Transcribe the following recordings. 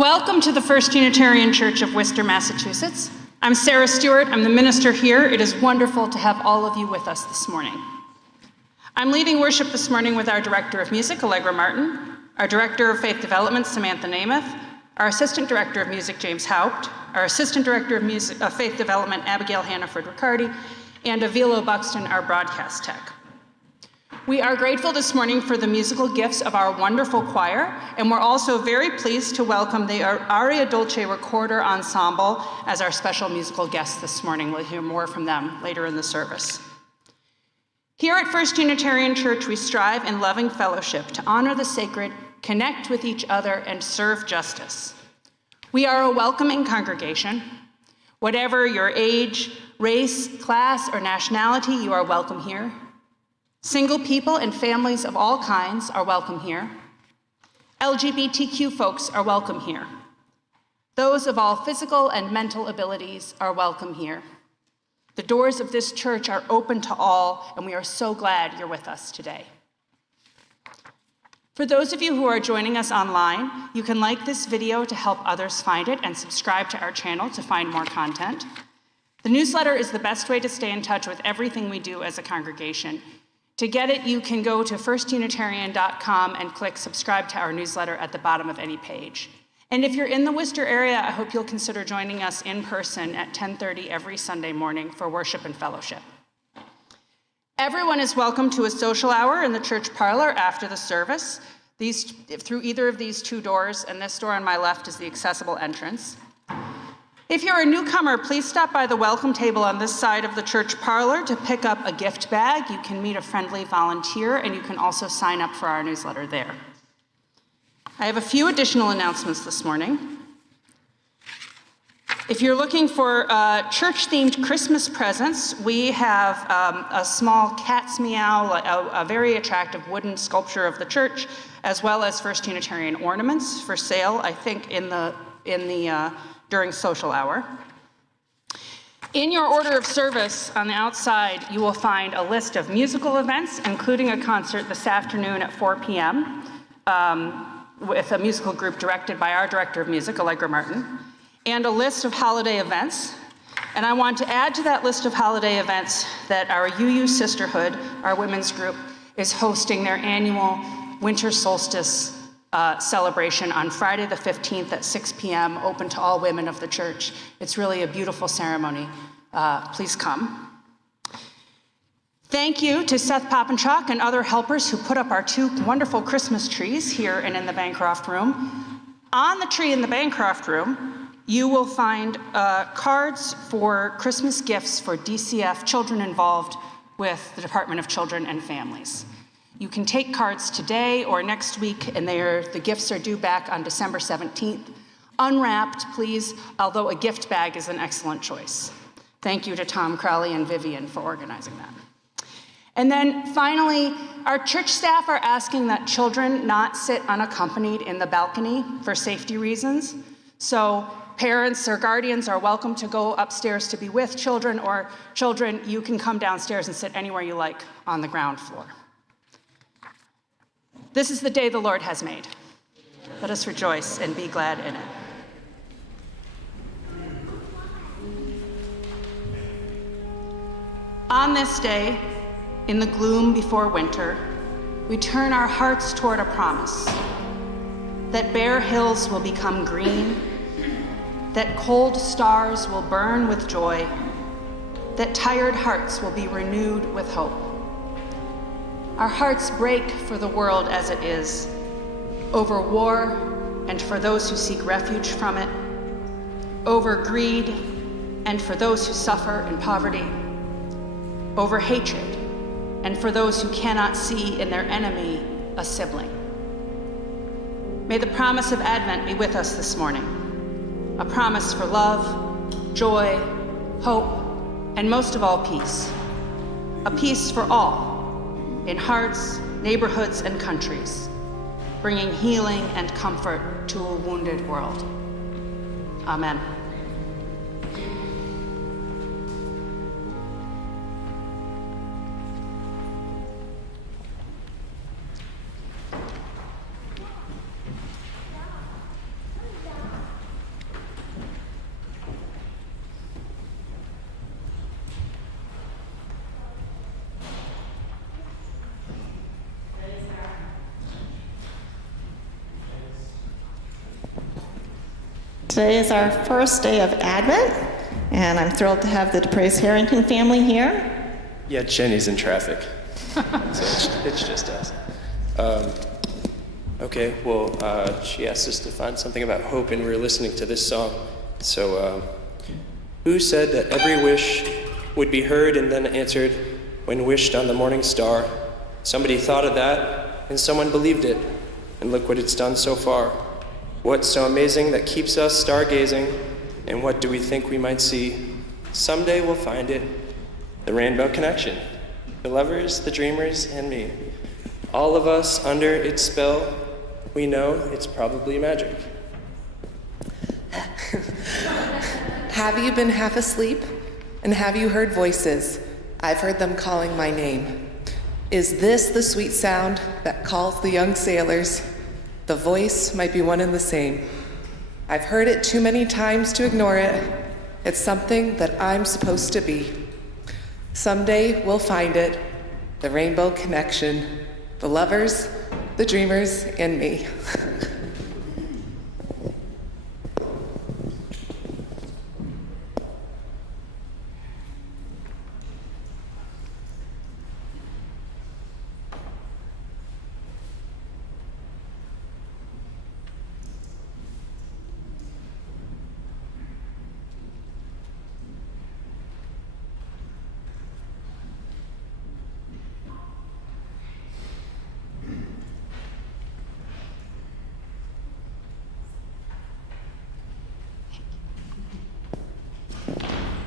Welcome to the First Unitarian Church of Worcester, Massachusetts. I'm Sarah Stewart. I'm the minister here. It is wonderful to have all of you with us this morning. I'm leading worship this morning with our Director of Music, Allegra Martin, our Director of Faith Development, Samantha Namath, our Assistant Director of Music, James Haupt, our Assistant Director of Faith Development, Abigail Hannaford-Riccardi, and Avilo Buxton, our broadcast tech. We are grateful this morning for the musical gifts of our wonderful choir, and we're also very pleased to welcome the Aria Dolce Recorder Ensemble as our special musical guests this morning. We'll hear more from them later in the service. Here at First Unitarian Church, we strive in loving fellowship to honor the sacred, connect with each other, and serve justice. We are a welcoming congregation. Whatever your age, race, class, or nationality, you are welcome here. Single people and families of all kinds are welcome here. LGBTQ folks are welcome here. Those of all physical and mental abilities are welcome here. The doors of this church are open to all, and we are so glad you're with us today. For those of you who are joining us online, you can like this video to help others find it and subscribe to our channel to find more content. The newsletter is the best way to stay in touch with everything we do as a congregation. To get it, you can go to firstunitarian.com and click subscribe to our newsletter at the bottom of any page. And if you're in the Worcester area, I hope you'll consider joining us in person at 10:30 every Sunday morning for worship and fellowship. Everyone is welcome to a social hour in the church parlor after the service, through either of these two doors, and this door on my left is the accessible entrance. If you're a newcomer, please stop by the welcome table on this side of the church parlor to pick up a gift bag. You can meet a friendly volunteer, and you can also sign up for our newsletter there. I have a few additional announcements this morning. If you're looking for church-themed Christmas presents, we have a small cat's meow, a very attractive wooden sculpture of the church, as well as First Unitarian ornaments for sale, I think, during social hour. In your order of service on the outside, you will find a list of musical events, including a concert this afternoon at 4 p.m. With a musical group directed by our Director of Music, Allegra Martin, and a list of holiday events. And I want to add to that list of holiday events that our UU Sisterhood, our women's group, is hosting their annual winter solstice celebration on Friday the 15th at 6 p.m., open to all women of the church. It's really a beautiful ceremony. Please come. Thank you to Seth Popenchok and other helpers who put up our two wonderful Christmas trees here and in the Bancroft room. On the tree in the Bancroft room, you will find cards for Christmas gifts for DCF, children involved with the Department of Children and Families. You can take cards today or next week, and the gifts are due back on December 17th. Unwrapped, please, although a gift bag is an excellent choice. Thank you to Tom Crowley and Vivian for organizing that. And then finally, our church staff are asking that children not sit unaccompanied in the balcony for safety reasons. So parents or guardians are welcome to go upstairs to be with children, or children, you can come downstairs and sit anywhere you like on the ground floor. This is the day the Lord has made. Let us rejoice and be glad in it. On this day, in the gloom before winter, we turn our hearts toward a promise that bare hills will become green, that cold stars will burn with joy, that tired hearts will be renewed with hope. Our hearts break for the world as it is, over war and for those who seek refuge from it, over greed and for those who suffer in poverty, over hatred and for those who cannot see in their enemy a sibling. May the promise of Advent be with us this morning, a promise for love, joy, hope, and most of all, peace. A peace for all, in hearts, neighborhoods, and countries, bringing healing and comfort to a wounded world. Amen. Today is our first day of Advent, and I'm thrilled to have the Deprez-Harrington family here. Yeah, Jenny's in traffic, so it's just us. Okay, well, she asked us to find something about hope, and we were listening to this song. So, who said that every wish would be heard and then answered when wished on the morning star? Somebody thought of that, and someone believed it, and look what it's done so far. What's so amazing that keeps us stargazing, and what do we think we might see? Someday we'll find it, the rainbow connection, the lovers, the dreamers, and me. All of us under its spell, we know it's probably magic. Have you been half asleep? And have you heard voices? I've heard them calling my name. Is this the sweet sound that calls the young sailors? The voice might be one and the same. I've heard it too many times to ignore it. It's something that I'm supposed to be. Someday we'll find it, the rainbow connection, the lovers, the dreamers, and me.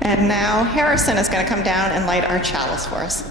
And now Harrison is going to come down and light our chalice for us.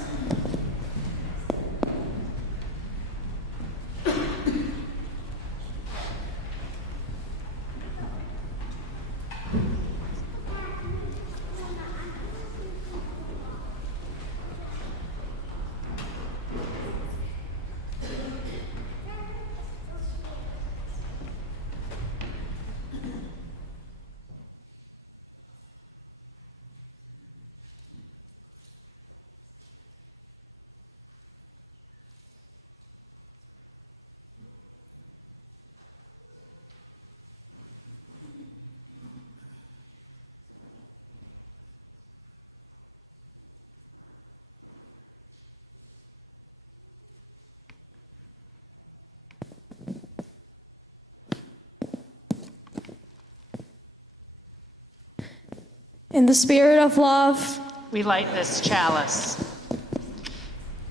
In the spirit of love, we light this chalice.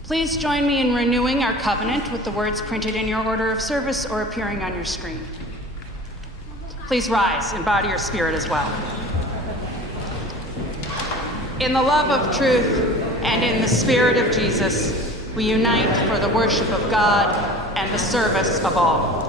Please join me in renewing our covenant with the words printed in your order of service or appearing on your screen. Please rise and bow to your spirit as well. In the love of truth and in the spirit of Jesus, we unite for the worship of God and the service of all.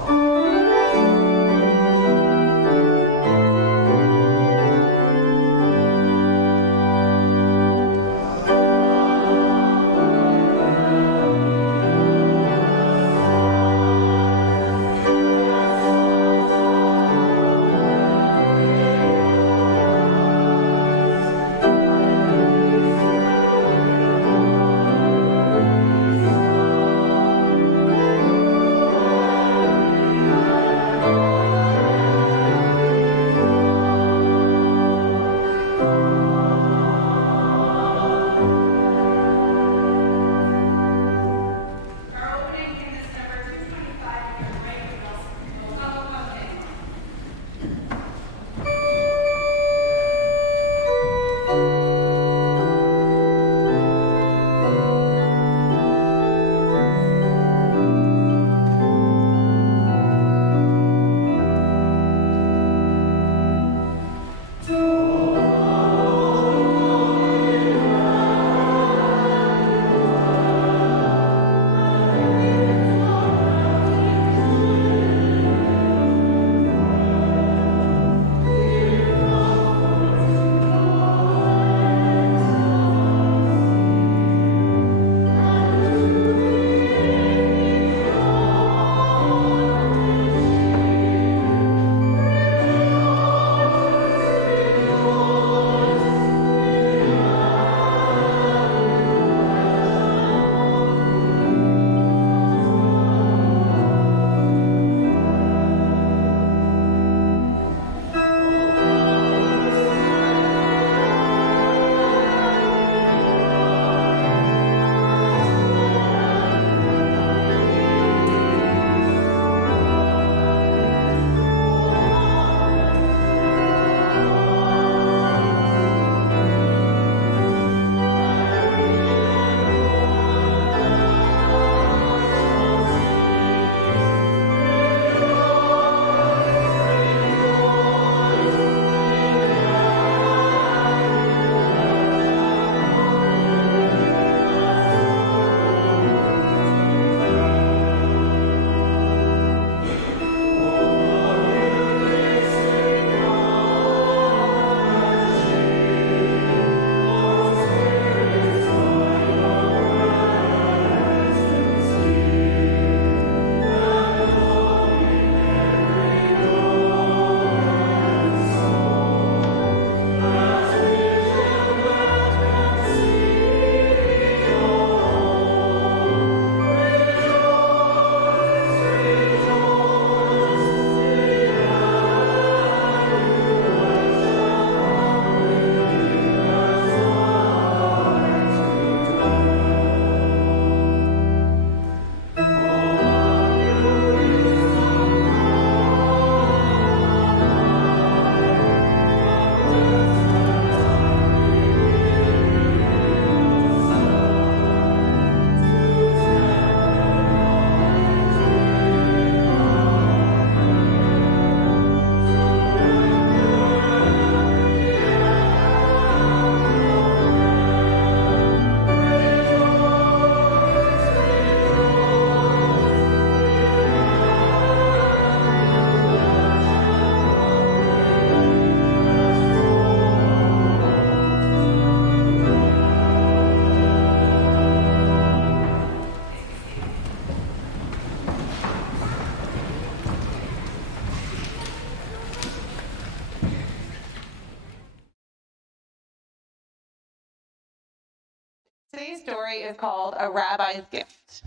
Today's story is called A Rabbi's Gift.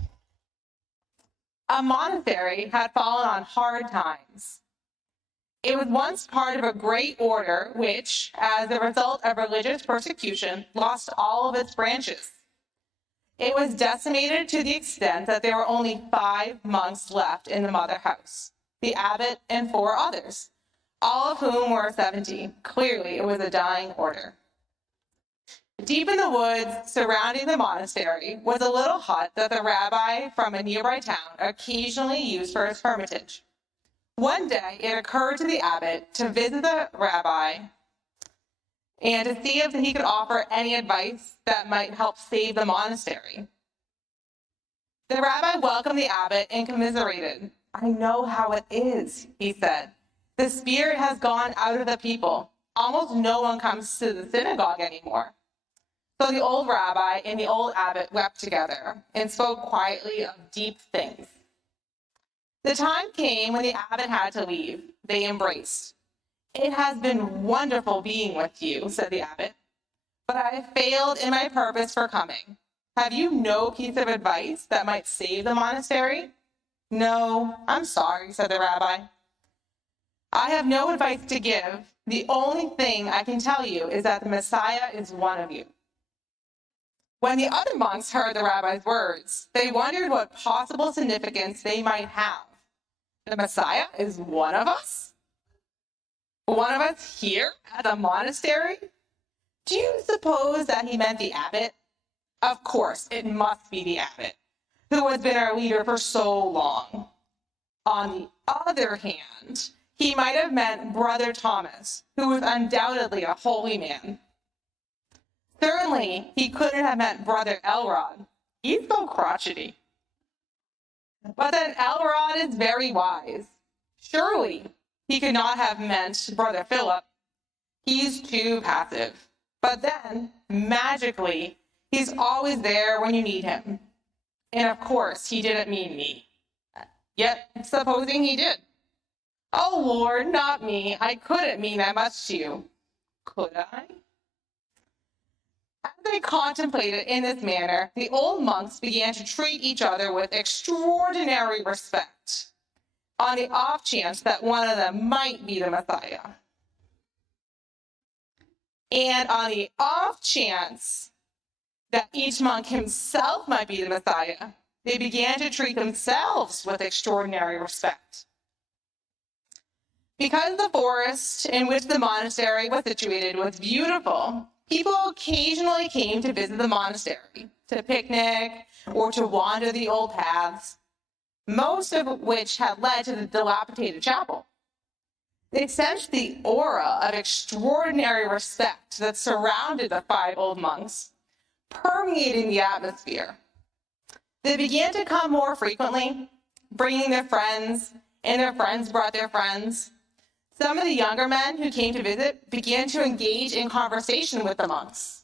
A monastery had fallen on hard times. It was once part of a great order which, as a result of religious persecution, lost all of its branches. It was decimated to the extent that there were only 5 monks left in the mother house, the abbot and 4 others, all of whom were 70. Clearly, it was a dying order. Deep in the woods surrounding the monastery was a little hut that the rabbi from a nearby town occasionally used for his hermitage. One day, it occurred to the abbot to visit the rabbi and to see if he could offer any advice that might help save the monastery. The rabbi welcomed the abbot and commiserated. "I know how it is," he said. "The spirit has gone out of the people. Almost no one comes to the synagogue anymore." So the old rabbi and the old abbot wept together and spoke quietly of deep things. The time came when the abbot had to leave. They embraced. "It has been wonderful being with you," said the abbot, "but I have failed in my purpose for coming. Have you no piece of advice that might save the monastery?" "No, I'm sorry," said the rabbi. "I have no advice to give. The only thing I can tell you is that the Messiah is one of you." When the other monks heard the rabbi's words, they wondered what possible significance they might have. The Messiah is one of us? One of us here at the monastery? Do you suppose that he meant the abbot? Of course, it must be the abbot, who has been our leader for so long. On the other hand, he might have meant Brother Thomas, who was undoubtedly a holy man. Certainly, he couldn't have meant Brother Elrod. He's so crotchety. But then Elrod is very wise. Surely, he could not have meant Brother Philip. He's too passive. But then, magically, he's always there when you need him. And of course, he didn't mean me. Yet, supposing he did. Oh Lord, not me. I couldn't mean that much to you. Could I? As they contemplated in this manner, the old monks began to treat each other with extraordinary respect, on the off chance that one of them might be the Messiah. And on the off chance that each monk himself might be the Messiah, they began to treat themselves with extraordinary respect. Because the forest in which the monastery was situated was beautiful, people occasionally came to visit the monastery, to picnic, or to wander the old paths, most of which had led to the dilapidated chapel. They sensed the aura of extraordinary respect that surrounded the 5 old monks, permeating the atmosphere. They began to come more frequently, bringing their friends, and their friends brought their friends. Some of the younger men who came to visit began to engage in conversation with the monks.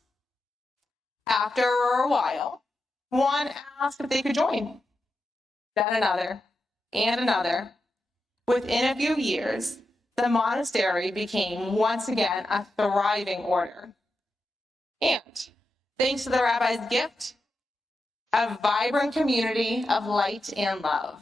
After a while, one asked if they could join. Then another, and another. Within a few years, the monastery became once again a thriving order. And, thanks to the rabbi's gift, a vibrant community of light and love.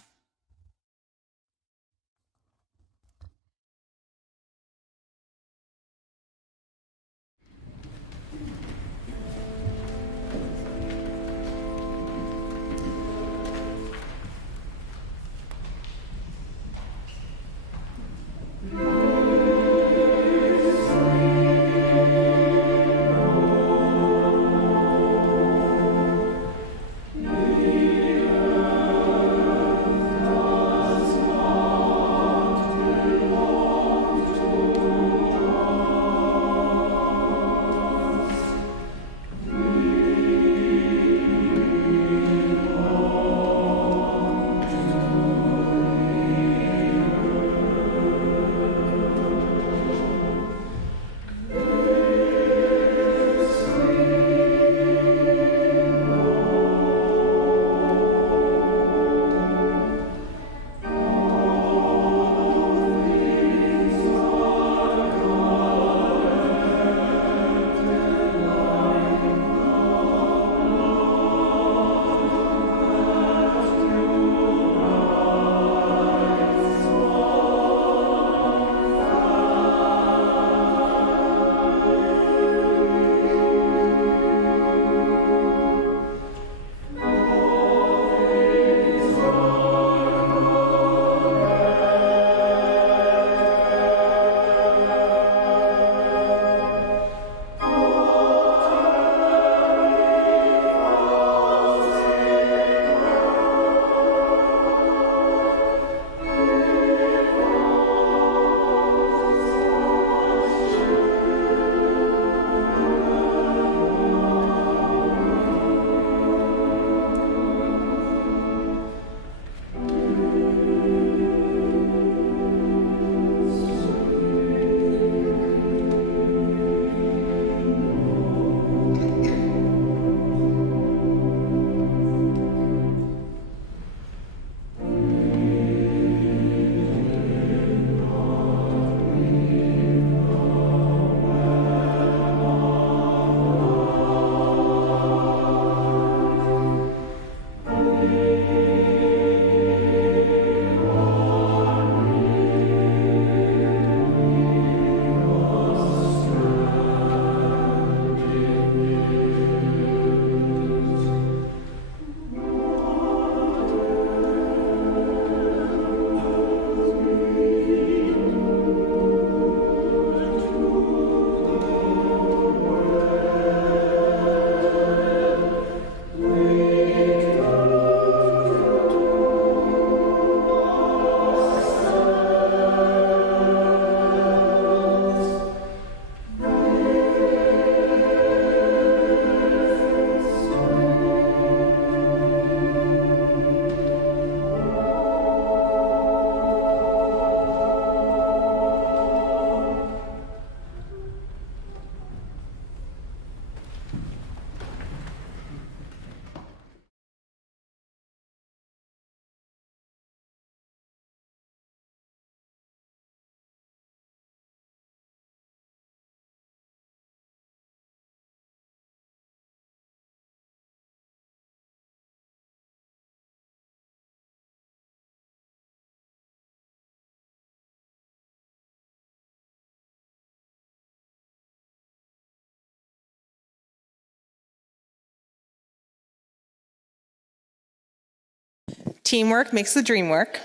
Teamwork makes the dream work.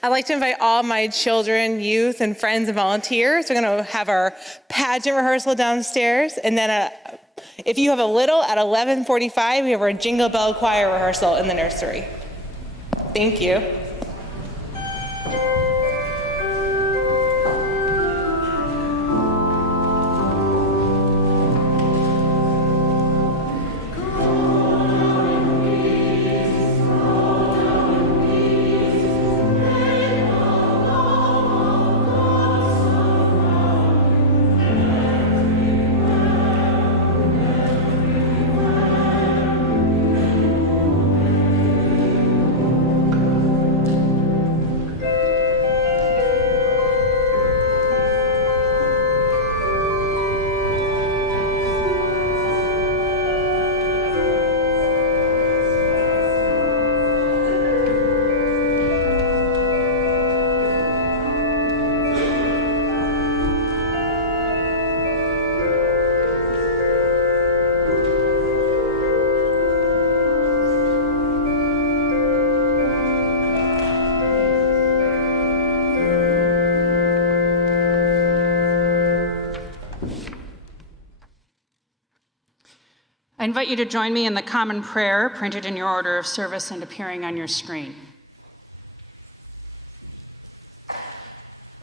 I'd like to invite all my children, youth, and friends and volunteers. We're going to have our pageant rehearsal downstairs. And then if you have a little, at 11:45, we have our Jingle Bell Choir rehearsal in the nursery. Thank you. I invite you to join me in the common prayer printed in your order of service and appearing on your screen.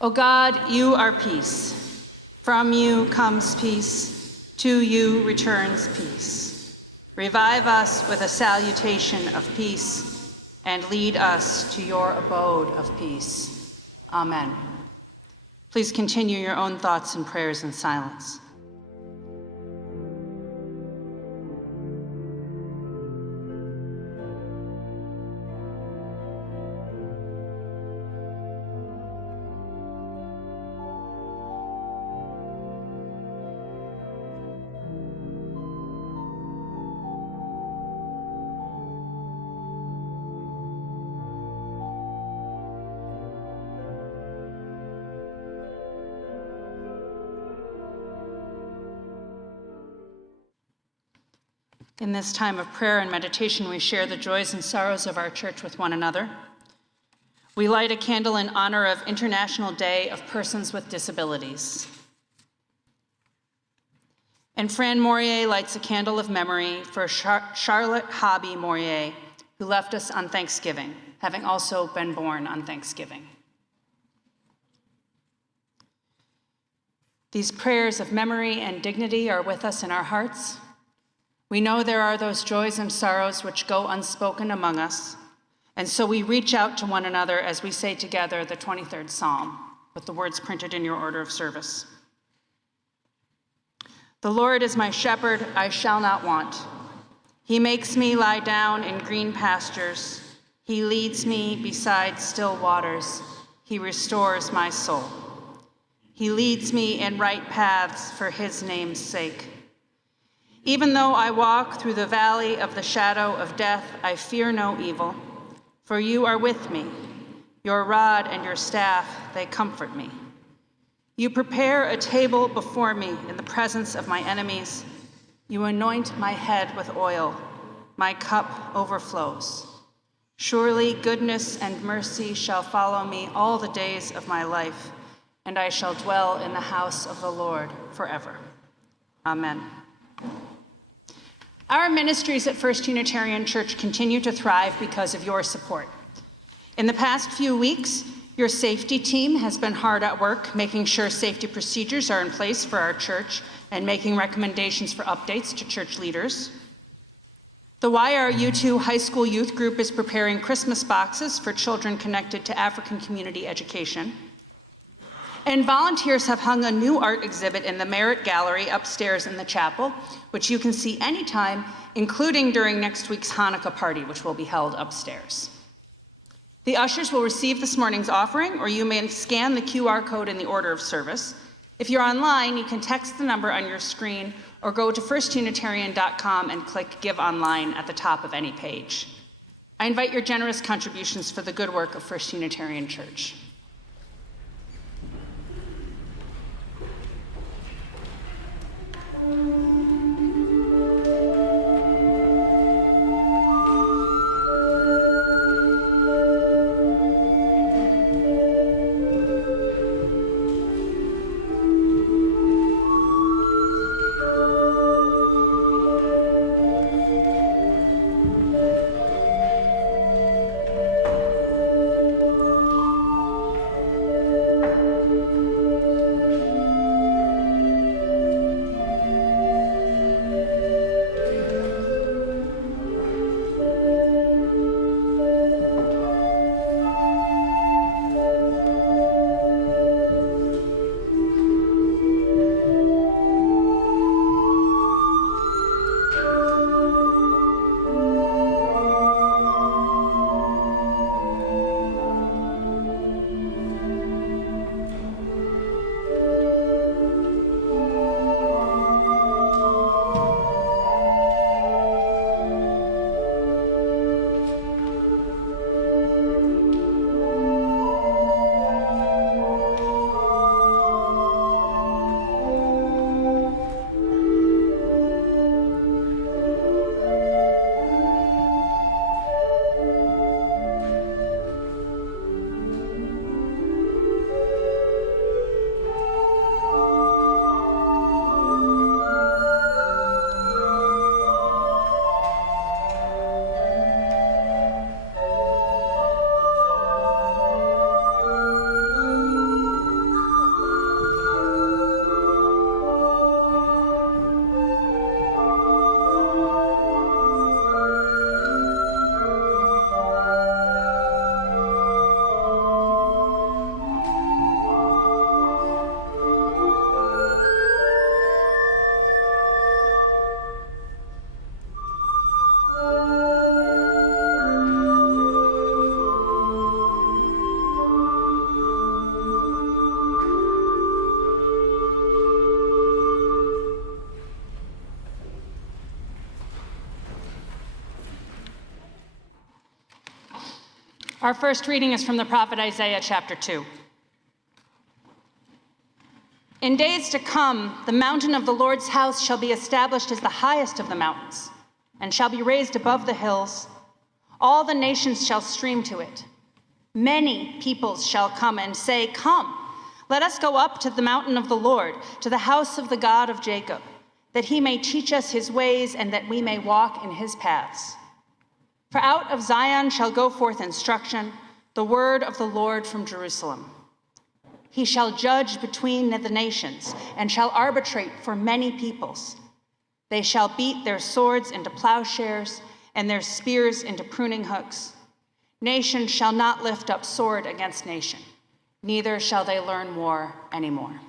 O God, you are peace. From you comes peace. To you returns peace. Revive us with a salutation of peace and lead us to your abode of peace. Amen. Please continue your own thoughts and prayers in silence. In this time of prayer and meditation, we share the joys and sorrows of our church with one another. We light a candle in honor of International Day of Persons with Disabilities. And Fran Morier lights a candle of memory for Charlotte Hobby Morier, who left us on Thanksgiving, having also been born on Thanksgiving. These prayers of memory and dignity are with us in our hearts. We know there are those joys and sorrows which go unspoken among us, and so we reach out to one another as we say together the 23rd Psalm, with the words printed in your order of service. The Lord is my shepherd, I shall not want. He makes me lie down in green pastures. He leads me beside still waters. He restores my soul. He leads me in right paths for his name's sake. Even though I walk through the valley of the shadow of death, I fear no evil, for you are with me. Your rod and your staff, they comfort me. You prepare a table before me in the presence of my enemies. You anoint my head with oil. My cup overflows. Surely goodness and mercy shall follow me all the days of my life, and I shall dwell in the house of the Lord forever. Amen. Our ministries at First Unitarian Church continue to thrive because of your support. In the past few weeks, your safety team has been hard at work making sure safety procedures are in place for our church and making recommendations for updates to church leaders. The YRU2 High School Youth Group is preparing Christmas boxes for children connected to African community education. And volunteers have hung a new art exhibit in the Merritt Gallery upstairs in the chapel, which you can see anytime, including during next week's Hanukkah party, which will be held upstairs. The ushers will receive this morning's offering, or you may scan the QR code in the order of service. If you're online, you can text the number on your screen or go to firstunitarian.com and click Give Online at the top of any page. I invite your generous contributions for the good work of First Unitarian Church. Our first reading is from the prophet Isaiah chapter 2. In days to come, the mountain of the Lord's house shall be established as the highest of the mountains, and shall be raised above the hills. All the nations shall stream to it. Many peoples shall come and say, "Come, let us go up to the mountain of the Lord, to the house of the God of Jacob, that he may teach us his ways and that we may walk in his paths." For out of Zion shall go forth instruction, the word of the Lord from Jerusalem. He shall judge between the nations and shall arbitrate for many peoples. They shall beat their swords into plowshares and their spears into pruning hooks. Nation shall not lift up sword against nation, neither shall they learn war anymore.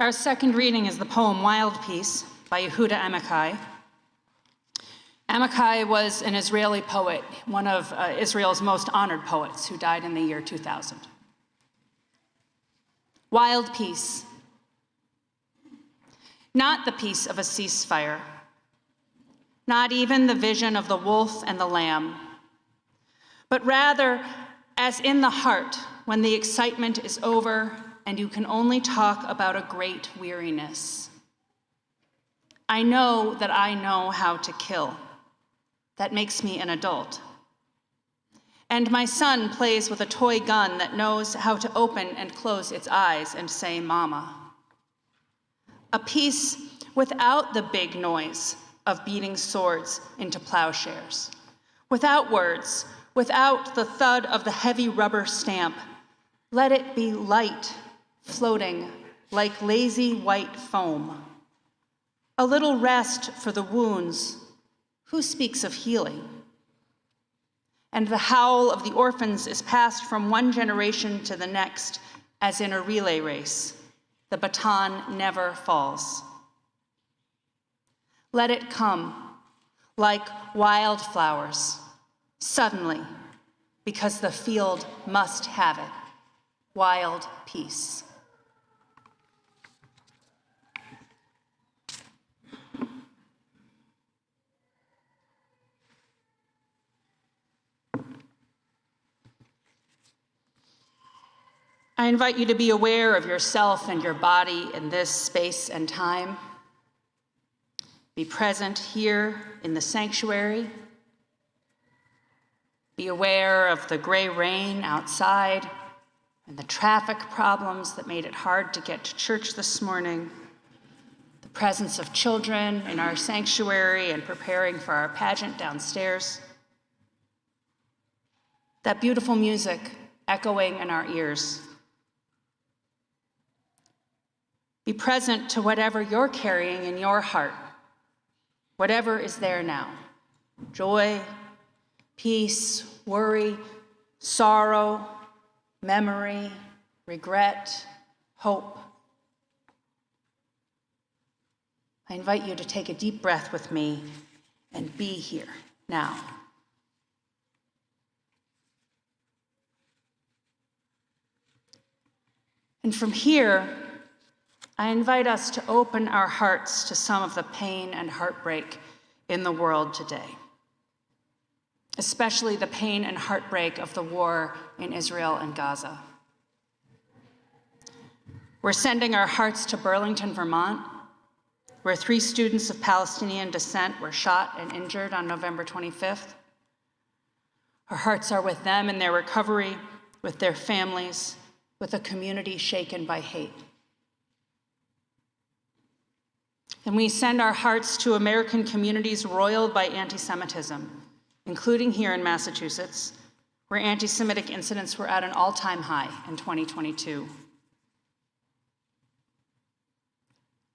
Our second reading is the poem Wild Peace by Yehuda Amichai. Amichai was an Israeli poet, one of Israel's most honored poets, who died in the year 2000. Wild peace. Not the peace of a ceasefire, not even the vision of the wolf and the lamb, but rather as in the heart when the excitement is over and you can only talk about a great weariness. I know that I know how to kill. That makes me an adult. And my son plays with a toy gun that knows how to open and close its eyes and say, "Mama." A peace without the big noise of beating swords into plowshares, without words, without the thud of the heavy rubber stamp. Let it be light, floating like lazy white foam. A little rest for the wounds. Who speaks of healing? And the howl of the orphans is passed from one generation to the next, as in a relay race. The baton never falls. Let it come like wildflowers, suddenly, because the field must have it. Wild peace. I invite you to be aware of yourself and your body in this space and time. Be present here in the sanctuary. Be aware of the gray rain outside and the traffic problems that made it hard to get to church this morning. The presence of children in our sanctuary and preparing for our pageant downstairs. That beautiful music echoing in our ears. Be present to whatever you're carrying in your heart, whatever is there now. Joy, peace, worry, sorrow, memory, regret, hope. I invite you to take a deep breath with me and be here now. And from here, I invite us to open our hearts to some of the pain and heartbreak in the world today, especially the pain and heartbreak of the war in Israel and Gaza. We're sending our hearts to Burlington, Vermont, where 3 students of Palestinian descent were shot and injured on November 25th. Our hearts are with them in their recovery, with their families, with a community shaken by hate. And we send our hearts to American communities roiled by anti-Semitism, including here in Massachusetts, where anti-Semitic incidents were at an all-time high in 2022.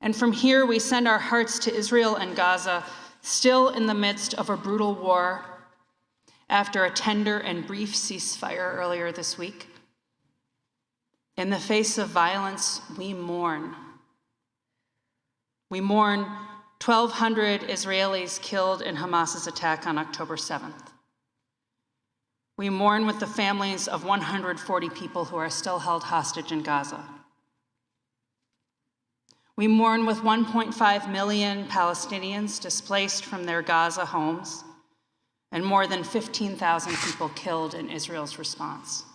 And from here, we send our hearts to Israel and Gaza, still in the midst of a brutal war, after a tender and brief ceasefire earlier this week. In the face of violence, we mourn. We mourn 1,200 Israelis killed in Hamas's attack on October 7th. We mourn with the families of 140 people who are still held hostage in Gaza. We mourn with 1.5 million Palestinians displaced from their Gaza homes and more than 15,000 people killed in Israel's response.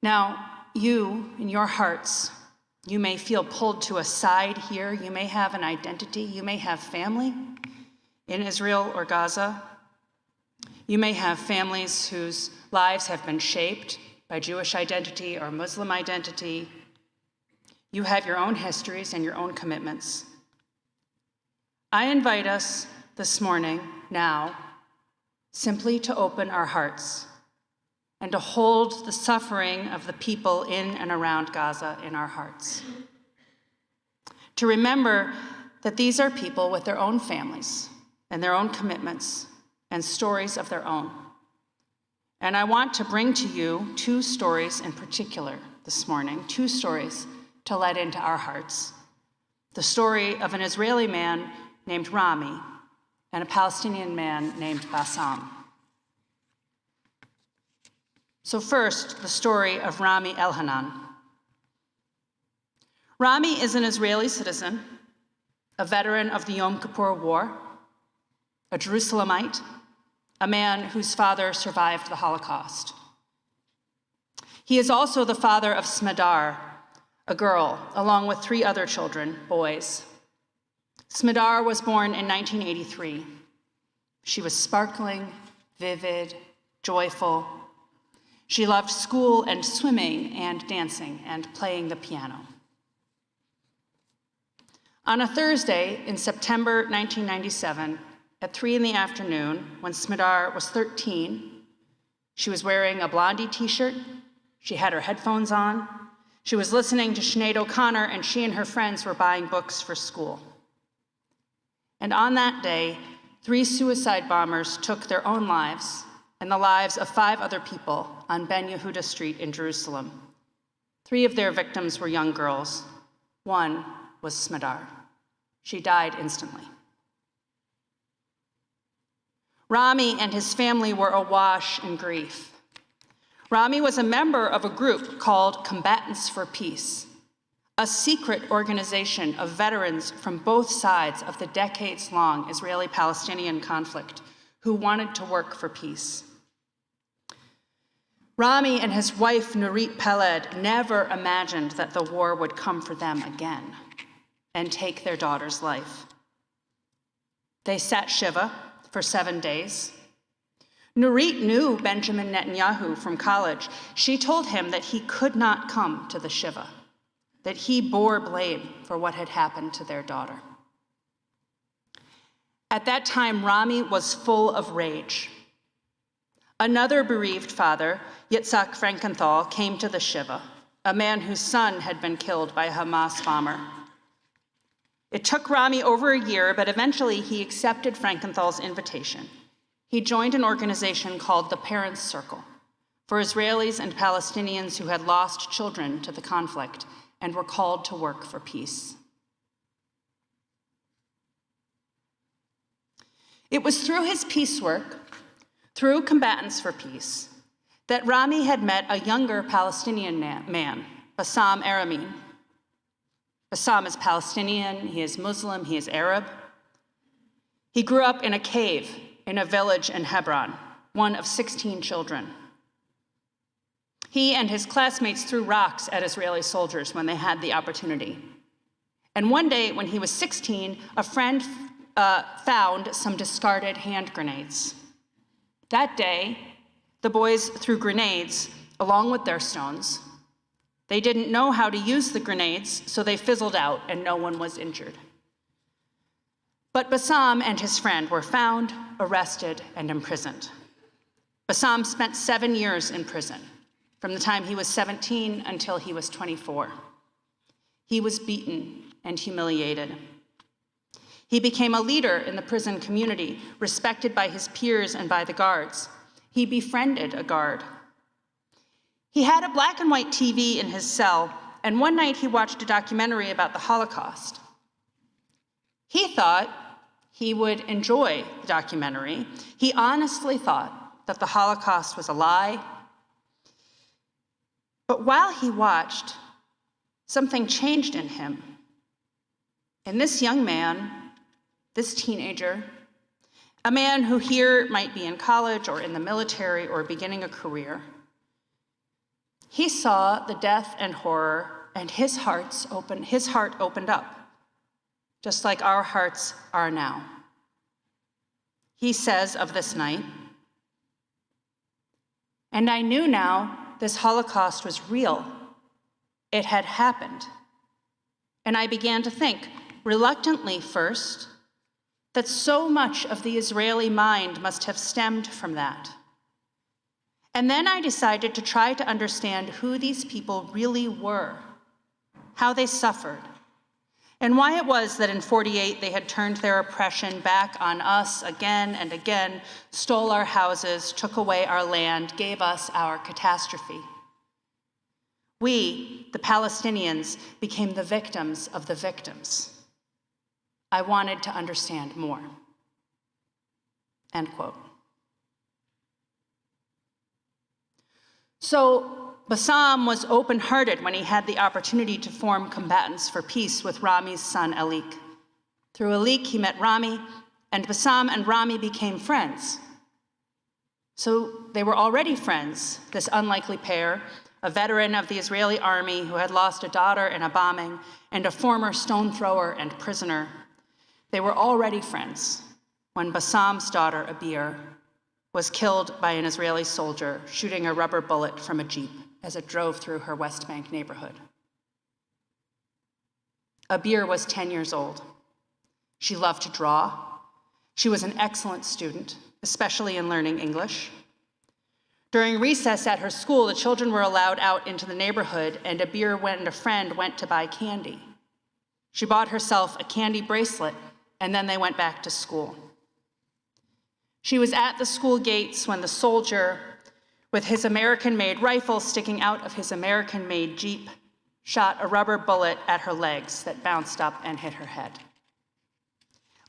Now, you, in your hearts, you may feel pulled to a side here. You may have an identity. You may have family in Israel or Gaza. You may have families whose lives have been shaped by Jewish identity or Muslim identity. You have your own histories and your own commitments. I invite us this morning, now, simply to open our hearts and to hold the suffering of the people in and around Gaza in our hearts. To remember that these are people with their own families and their own commitments and stories of their own. And I want to bring to you 2 stories in particular this morning, 2 stories to let into our hearts. The story of an Israeli man named Rami and a Palestinian man named Bassam. So first, the story of Rami Elhanan. Rami is an Israeli citizen, a veteran of the Yom Kippur War, a Jerusalemite, a man whose father survived the Holocaust. He is also the father of Smedar, a girl, along with 3 other children, boys. Smedar was born in 1983. She was sparkling, vivid, joyful. She loved school and swimming and dancing and playing the piano. On a Thursday in September 1997, at 3 in the afternoon, when Smedar was 13, She was wearing a Blondie t-shirt. She had her headphones on. She was listening to Sinead O'Connor, and she and her friends were buying books for school. And on that day, 3 suicide bombers took their own lives and the lives of 5 other people on Ben Yehuda Street in Jerusalem. 3 of their victims were young girls. 1 was Smedar. She died instantly. Rami and his family were awash in grief. Rami was a member of a group called Combatants for Peace, a secret organization of veterans from both sides of the decades-long Israeli-Palestinian conflict who wanted to work for peace. Rami and his wife, Nurit Peled, never imagined that the war would come for them again and take their daughter's life. They sat Shiva for 7 days. Nurit knew Benjamin Netanyahu from college. She told him that he could not come to the Shiva, that he bore blame for what had happened to their daughter. At that time, Rami was full of rage. Another bereaved father, Yitzhak Frankenthal, came to the Shiva, a man whose son had been killed by a Hamas bomber. It took Rami over a year, but eventually he accepted Frankenthal's invitation. He joined an organization called the Parents' Circle for Israelis and Palestinians who had lost children to the conflict and were called to work for peace. It was through his peace work, through Combatants for Peace, that Rami had met a younger Palestinian man, Bassam Aramin. Bassam is Palestinian, he is Muslim, he is Arab. He grew up in a cave in a village in Hebron, one of 16 children. He and his classmates threw rocks at Israeli soldiers when they had the opportunity. And one day, when he was 16, a friend found some discarded hand grenades. That day, the boys threw grenades along with their stones. They didn't know how to use the grenades, so they fizzled out and no one was injured. But Bassam and his friend were found, arrested, and imprisoned. Bassam spent 7 years in prison, from the time he was 17 until he was 24. He was beaten and humiliated. He became a leader in the prison community, respected by his peers and by the guards. He befriended a guard. He had a black and white TV in his cell, and one night he watched a documentary about the Holocaust. He thought he would enjoy the documentary. He honestly thought that the Holocaust was a lie. But while he watched, something changed in him. And this young man, this teenager, a man who here might be in college or in the military or beginning a career, he saw the death and horror, and his heart opened up, just like our hearts are now. He says of this night, "And I knew now this Holocaust was real. It had happened. And I began to think, reluctantly first, that so much of the Israeli mind must have stemmed from that. And then I decided to try to understand who these people really were, how they suffered, and why it was that in 48 they had turned their oppression back on us again and again, stole our houses, took away our land, gave us our catastrophe. We, the Palestinians, became the victims of the victims. I wanted to understand more." End quote. So Bassam was open-hearted when he had the opportunity to form Combatants for Peace with Rami's son, Alik. Through Alik, he met Rami, and Bassam and Rami became friends. So they were already friends, this unlikely pair, a veteran of the Israeli army who had lost a daughter in a bombing, and a former stone thrower and prisoner. They were already friends when Bassam's daughter, Abir, was killed by an Israeli soldier shooting a rubber bullet from a Jeep as it drove through her West Bank neighborhood. Abir was 10 years old. She loved to draw. She was an excellent student, especially in learning English. During recess at her school, the children were allowed out into the neighborhood, and Abir and a friend went to buy candy. She bought herself a candy bracelet, and then they went back to school. She was at the school gates when the soldier, with his American-made rifle sticking out of his American-made Jeep, shot a rubber bullet at her legs that bounced up and hit her head.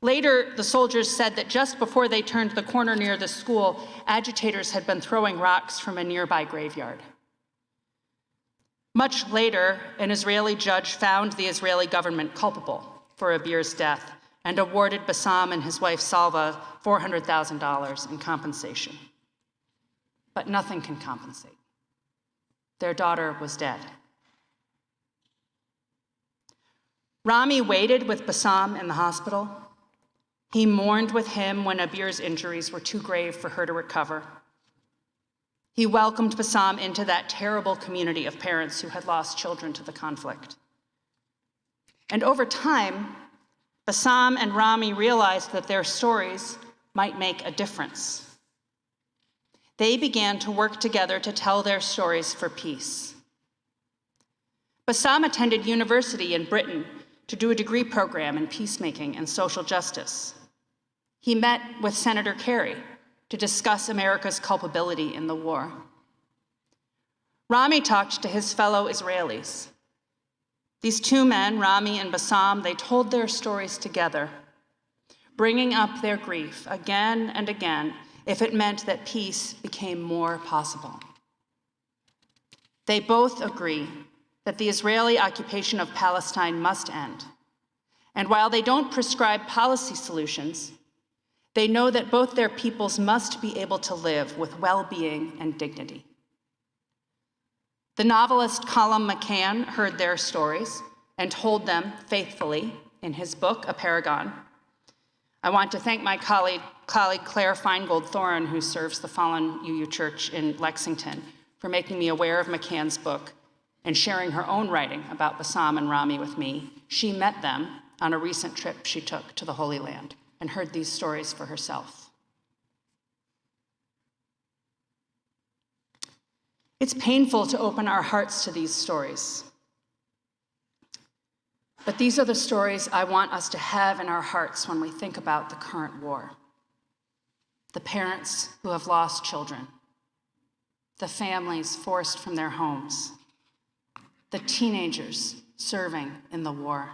Later, the soldiers said that just before they turned the corner near the school, agitators had been throwing rocks from a nearby graveyard. Much later, an Israeli judge found the Israeli government culpable for Abir's death and awarded Bassam and his wife Salva $400,000 in compensation. But nothing can compensate. Their daughter was dead. Rami waited with Bassam in the hospital. He mourned with him when Abir's injuries were too grave for her to recover. He welcomed Bassam into that terrible community of parents who had lost children to the conflict. And over time, Bassam and Rami realized that their stories might make a difference. They began to work together to tell their stories for peace. Bassam attended university in Britain to do a degree program in peacemaking and social justice. He met with Senator Kerry to discuss America's culpability in the war. Rami talked to his fellow Israelis. These two men, Rami and Bassam, they told their stories together, bringing up their grief again and again if it meant that peace became more possible. They both agree that the Israeli occupation of Palestine must end. And while they don't prescribe policy solutions, they know that both their peoples must be able to live with well-being and dignity. The novelist Colum McCann heard their stories and told them faithfully in his book, A Paragon. I want to thank my colleague Claire Feingold-Thoren, who serves the Fallen UU Church in Lexington, for making me aware of McCann's book and sharing her own writing about Bassam and Rami with me. She met them on a recent trip she took to the Holy Land and heard these stories for herself. It's painful to open our hearts to these stories. But these are the stories I want us to have in our hearts when we think about the current war. The parents who have lost children, the families forced from their homes, the teenagers serving in the war,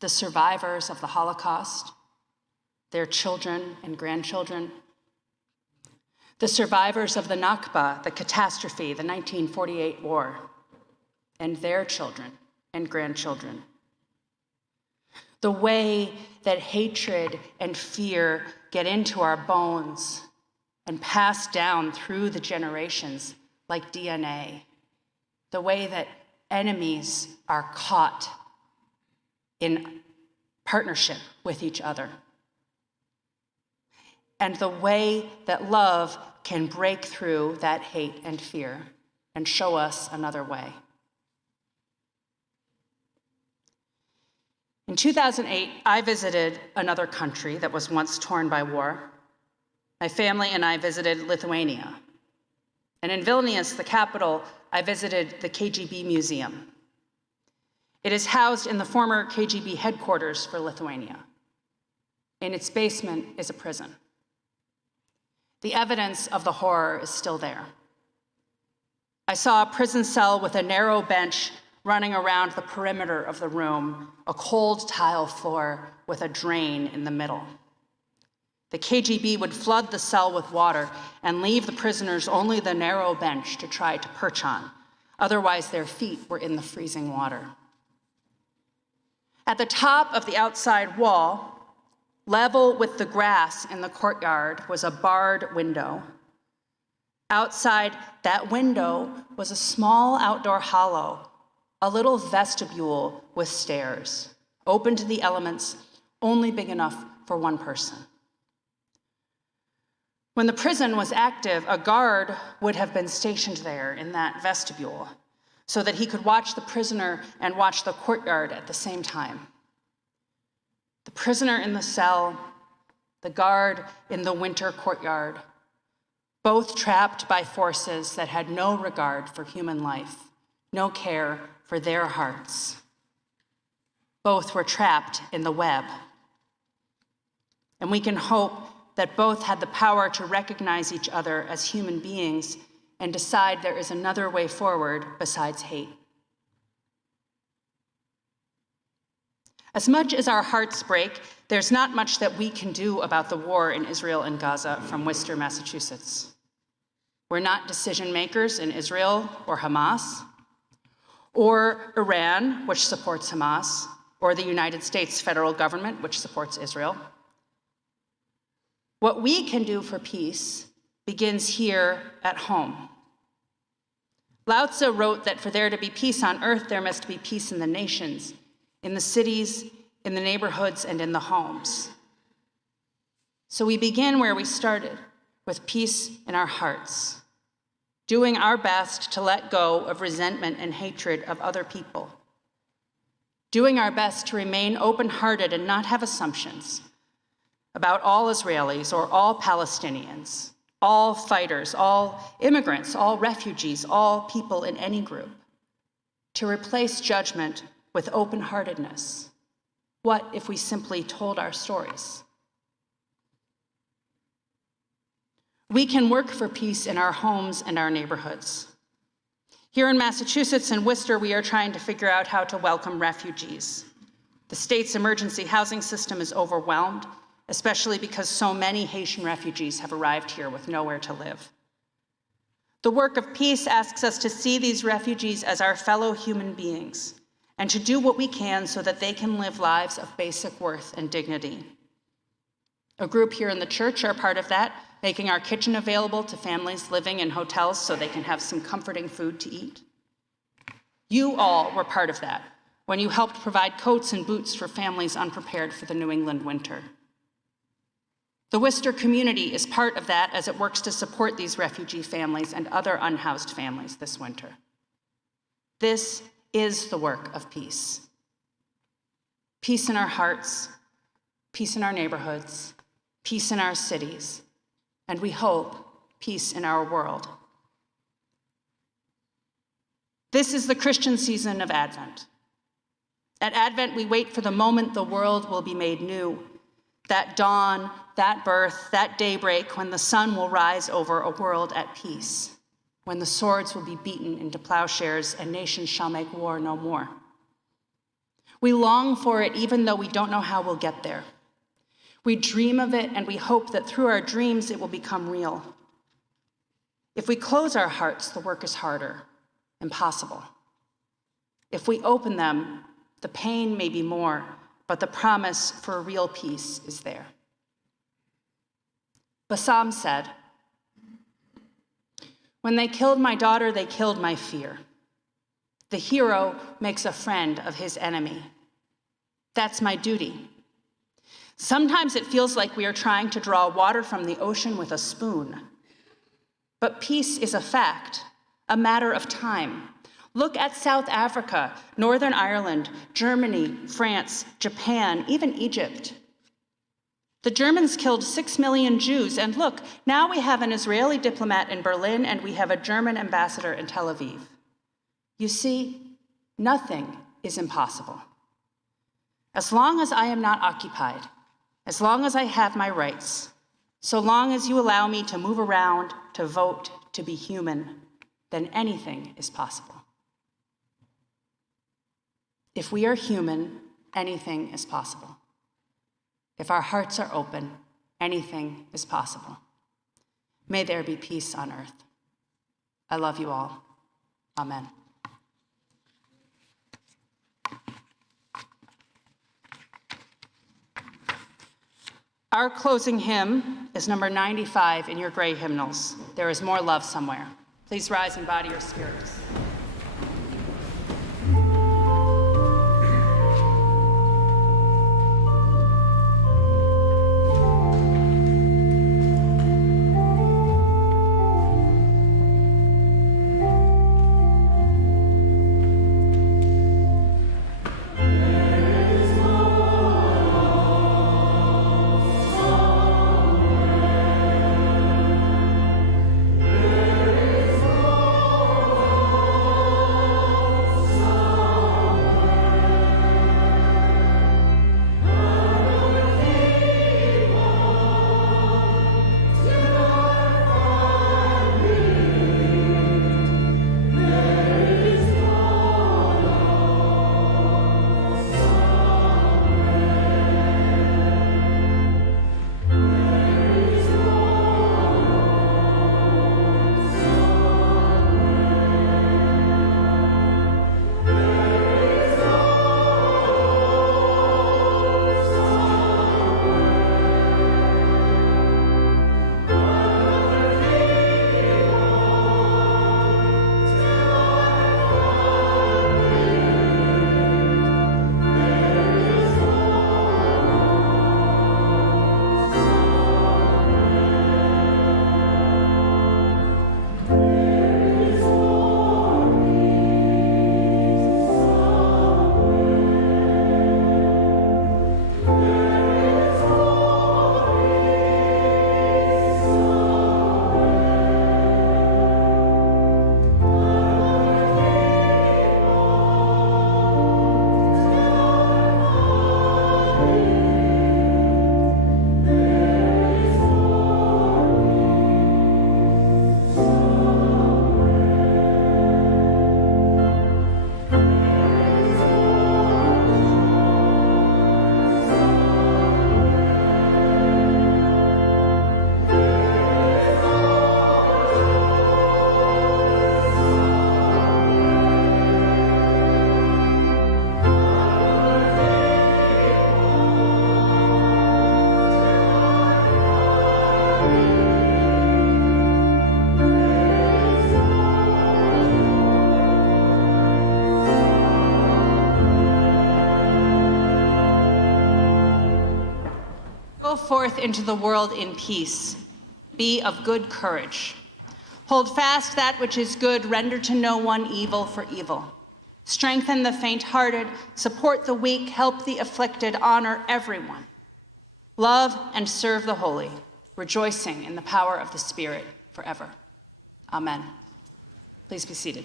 the survivors of the Holocaust, their children and grandchildren, the survivors of the Nakba, the catastrophe, the 1948 war, and their children and grandchildren. The way that hatred and fear get into our bones and pass down through the generations like DNA. The way that enemies are caught in partnership with each other. And the way that love can break through that hate and fear and show us another way. In 2008, I visited another country that was once torn by war. My family and I visited Lithuania. And in Vilnius, the capital, I visited the KGB Museum. It is housed in the former KGB headquarters for Lithuania. In its basement is a prison. The evidence of the horror is still there. I saw a prison cell with a narrow bench running around the perimeter of the room, a cold tile floor with a drain in the middle. The KGB would flood the cell with water and leave the prisoners only the narrow bench to try to perch on. Otherwise, their feet were in the freezing water. At the top of the outside wall, level with the grass in the courtyard, was a barred window. Outside that window was a small outdoor hollow, a little vestibule with stairs, open to the elements, only big enough for one person. When the prison was active, a guard would have been stationed there in that vestibule so that he could watch the prisoner and watch the courtyard at the same time. The prisoner in the cell, the guard in the winter courtyard, both trapped by forces that had no regard for human life, no care for their hearts. Both were trapped in the web. And we can hope that both had the power to recognize each other as human beings and decide there is another way forward besides hate. As much as our hearts break, there's not much that we can do about the war in Israel and Gaza from Worcester, Massachusetts. We're not decision makers in Israel or Hamas, or Iran, which supports Hamas, or the United States federal government, which supports Israel. What we can do for peace begins here at home. Lao Tzu wrote that for there to be peace on earth, there must be peace in the nations, in the cities, in the neighborhoods, and in the homes. So we begin where we started, with peace in our hearts, doing our best to let go of resentment and hatred of other people, doing our best to remain open-hearted and not have assumptions about all Israelis or all Palestinians, all fighters, all immigrants, all refugees, all people in any group, to replace judgment with open-heartedness. What if we simply told our stories? We can work for peace in our homes and our neighborhoods. Here in Massachusetts and Worcester, we are trying to figure out how to welcome refugees. The state's emergency housing system is overwhelmed, especially because so many Haitian refugees have arrived here with nowhere to live. The work of peace asks us to see these refugees as our fellow human beings and to do what we can so that they can live lives of basic worth and dignity. A group here in the church are part of that, making our kitchen available to families living in hotels so they can have some comforting food to eat. You all were part of that when you helped provide coats and boots for families unprepared for the New England winter. The Worcester community is part of that as it works to support these refugee families and other unhoused families this winter. This is the work of peace. Peace in our hearts, peace in our neighborhoods, peace in our cities, and we hope peace in our world. This is the Christian season of Advent. At Advent, we wait for the moment the world will be made new, that dawn, that birth, that daybreak when the sun will rise over a world at peace, when the swords will be beaten into plowshares and nations shall make war no more. We long for it even though we don't know how we'll get there. We dream of it and we hope that through our dreams it will become real. If we close our hearts, the work is harder, impossible. If we open them, the pain may be more, but the promise for a real peace is there. Bassam said, "When they killed my daughter, they killed my fear. The hero makes a friend of his enemy. That's my duty. Sometimes it feels like we are trying to draw water from the ocean with a spoon. But peace is a fact, a matter of time. Look at South Africa, Northern Ireland, Germany, France, Japan, even Egypt. The Germans killed 6 million Jews, and look, now we have an Israeli diplomat in Berlin and we have a German ambassador in Tel Aviv. You see, nothing is impossible. As long as I am not occupied, as long as I have my rights, so long as you allow me to move around, to vote, to be human, then anything is possible. If we are human, anything is possible. If our hearts are open, anything is possible. May there be peace on earth. I love you all. Amen." Our closing hymn is number 95 in your gray hymnals. There is more love somewhere. Please rise and body your spirits. forth into the world in peace. Be of good courage. Hold fast that which is good, render to no one evil for evil. Strengthen the faint-hearted, support the weak, help the afflicted, honor everyone. Love and serve the holy, rejoicing in the power of the Spirit forever. Amen. Please be seated.